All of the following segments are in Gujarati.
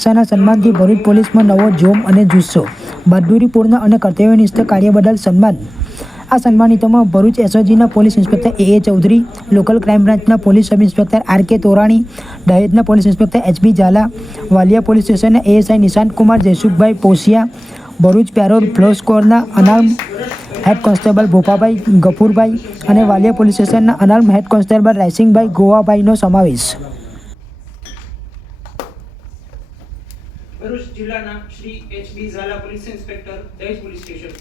કક્ષાના સન્માનથી ભરૂચ પોલીસમાં નવો જોમ અને જુસ્સો. બહાદુરીપૂર્ણ અને કર્તવ્યનિષ્ઠ કાર્ય બદલ સન્માન. આ સન્માનિતોમાં Bharuch એસઓજીના police inspector A A Chaudhary, local crime બ્રાન્ચના police sub inspector R K Torani, દહેજના police inspector HB Jhala, Valia police સ્ટેશનના ASI Nishant Kumar, Jaysukhbhai Posiya Bharuch parole furlough સ્કોરના અનામ હેડ કોન્સ્ટેબલ ભોપાભાઈ ગફુરભાઈ અને વાલિયા પોલીસ સ્ટેશનના અનાર્મ હેડ કોન્સ્ટેબલ રાયસિંગભાઈ ગોવાભાઈનો સમાવેશ. ભરૂચ જિલ્લાના Shri H B Jhala police inspector Dahej police station.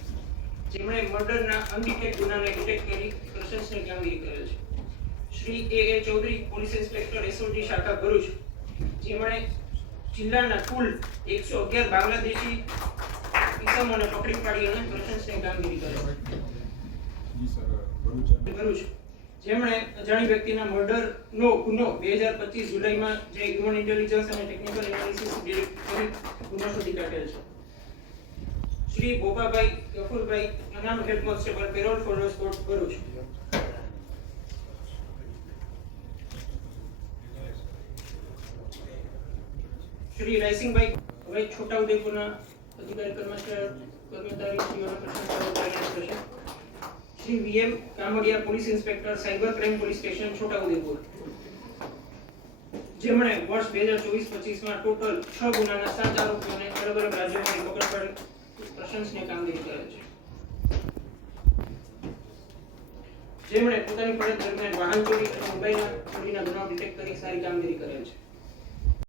જેમણે મર્ડરના અનડિટેક્ટ ગુનાને ડિટેક્ટ કરી પ્રશંસનીય કામગીરી કરેલ છે. Shri A A Chaudhary police inspector SOT શાખા ભરૂચ જેમણે જિલ્લાના કુલ એકસો અગિયાર બાંગ્લાદેશી ઇસમોને પકડી પાડી અને પ્રશંસનીય કામગીરી અને ભરૂચ. જેમણે અજાણી વ્યક્તિના મર્ડરનો ગુનો બે હજાર પચીસ જુલાઈમાં જે હ્યુમન ઇન્ટેલિજન્સ અને ટેકનિકલ એનાલિસિસ ડિરેક્ટરી ગુનો શોધી કાઢેલ છે. શ્રી બોપાભાઈ કપૂરભાઈ, અનામ હેડ કોન્સ્ટેબલ પેરોલ ફોર્ડર્સ કોર્ટ ભરૂચ શ્રી રાયસિંગભાઈ હવે છોટાઉદેપુરના અધિકારી કર્મચારી કર્મચારીશ્રીઓને પ્રશંસા બદલ થશે Shri VM Kamadiya police inspector, cyber crime police station, Chhota Udepur. જેમણે વર્ષ બે હજાર ચોવીસ પચીસમાં ટોટલ છ ગુનાના સાત આરોપીઓને અલગ અલગ રાજ્યોમાંથી પકડ પાડી પ્રશંસનીય કામગીરી કરે છે. જેમણે પોતાની ફરજ દરમિયાન વાહન ચોરી અને મોબાઈલના ચોરીના ગુનાઓ ડિટેક્ટ કરી સારી કામગીરી કરે છે.